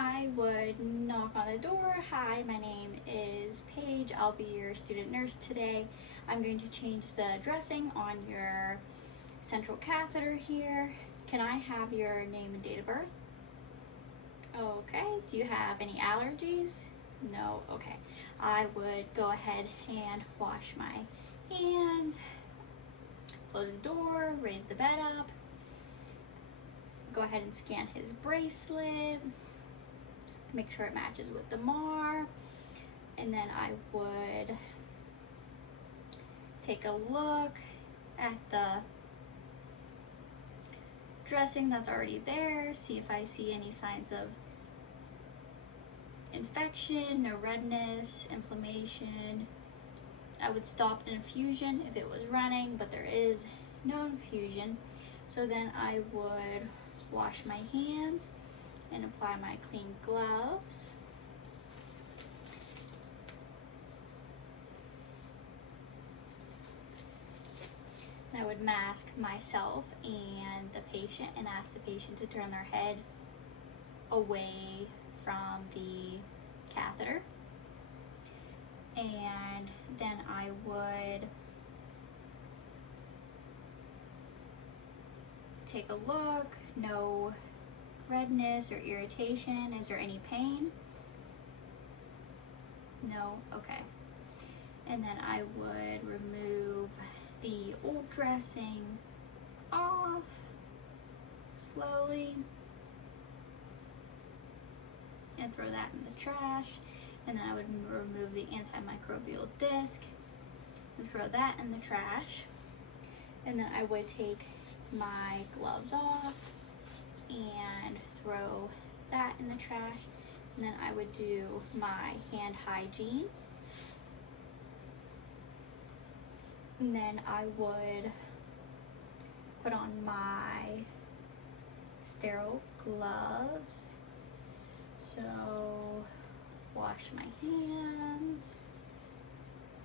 I would knock on the door. Hi, my name is Paige. I'll be your student nurse today. I'm going to change the dressing on your central catheter here. Can I have your name and date of birth? Okay. Do you have any allergies? No? Okay. I would go ahead and wash my hands, close the door, raise the bed up, go ahead and scan his bracelet, make sure it matches with the MAR, and then I would take a look at the dressing that's already there, see if I see any signs of infection, no redness, inflammation. I would stop an infusion if it was running, but there is no infusion. So then I would wash my hands and apply my clean gloves. And I would mask myself and the patient and ask the patient to turn their head away from the catheter. And then I would take a look, no redness or irritation. Is there any pain? No? Okay. And then I would remove the old dressing off slowly and throw that in the trash. And then I would remove the antimicrobial disc and throw that in the trash. And then I would take my gloves off and throw that in the trash. And then I would do my hand hygiene. And then I would put on my sterile gloves. So wash my hands,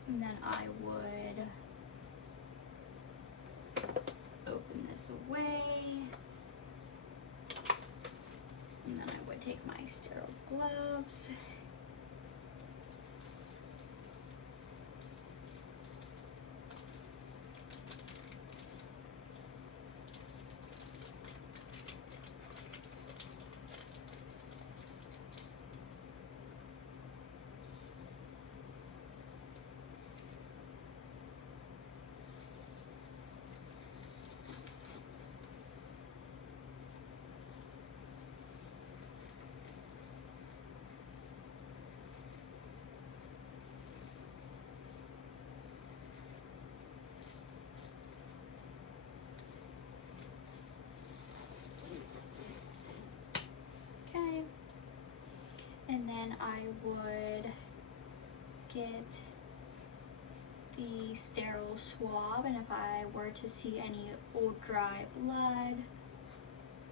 and then I would open this away, and then I would take my sterile gloves and then I would get the sterile swab, and if I were to see any old dry blood,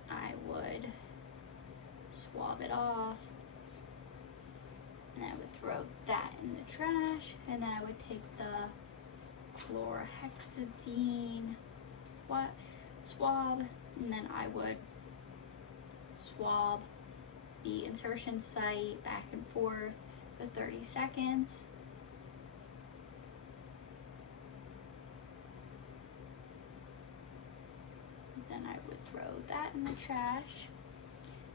I would swab it off, and I would throw that in the trash, and then I would take the chlorhexidine swab, and then I would swab the insertion site back and forth for 30 seconds. Then I would throw that in the trash,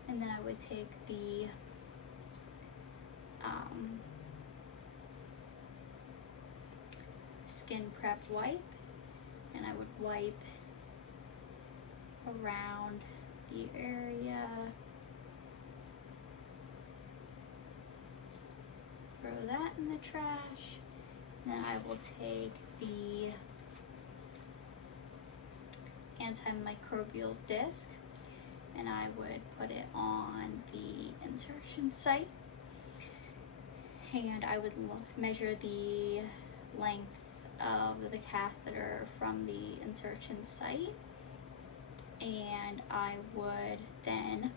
and then I would take the skin prep wipe, and I would wipe around the area, throw that in the trash, and then I will take the antimicrobial disc and I would put it on the insertion site, and I would measure the length of the catheter from the insertion site, and I would then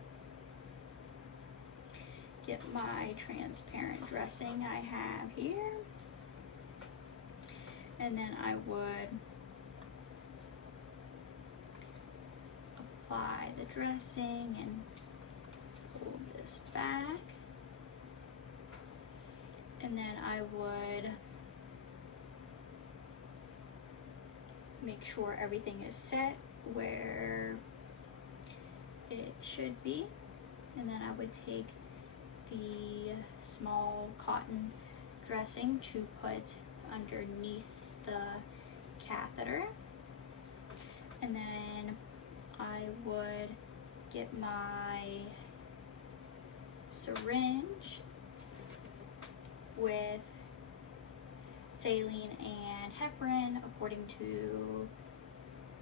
get my transparent dressing I have here, and then I would apply the dressing and hold this back, and then I would make sure everything is set where it should be, and then I would take the small cotton dressing to put underneath the catheter, and then I would get my syringe with saline and heparin according to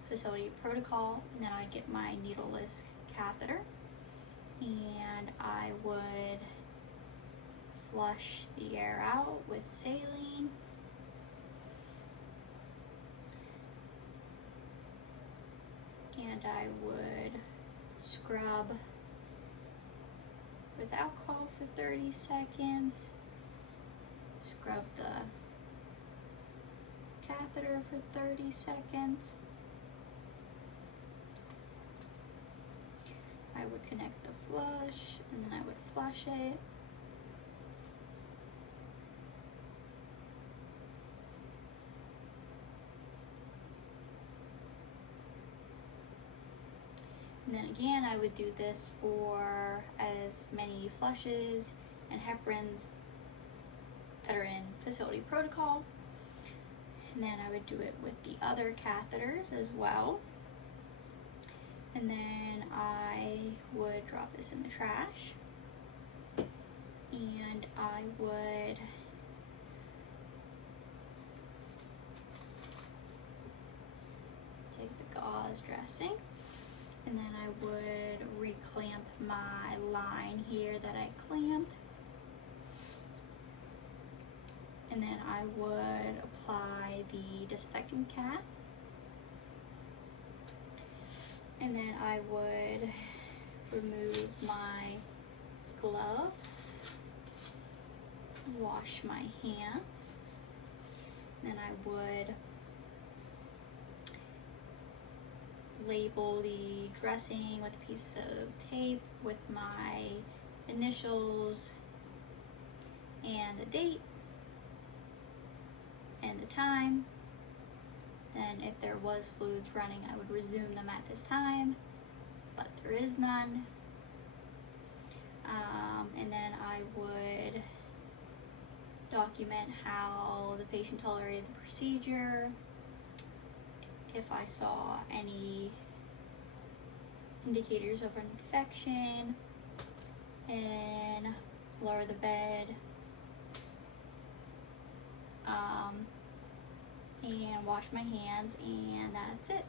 facility protocol, and then I'd get my needleless catheter, and I would flush the air out with saline, and I would scrub with alcohol for 30 seconds, scrub the catheter for 30 seconds. I would connect the flush, and then I would flush it. And then again, I would do this for as many flushes and heparins that are in facility protocol. And then I would do it with the other catheters as well. And then I would drop this in the trash, and I would take the gauze dressing, and then I would reclamp my line here that I clamped, and then I would apply the disinfectant cap, and then I would remove my gloves, wash my hands, then I would label the dressing with a piece of tape with my initials and the date and the time. Then if there was fluids running, I would resume them at this time, but there is none. And then I would document how the patient tolerated the procedure, if I saw any indicators of an infection, and lower the bed, and wash my hands, and that's it.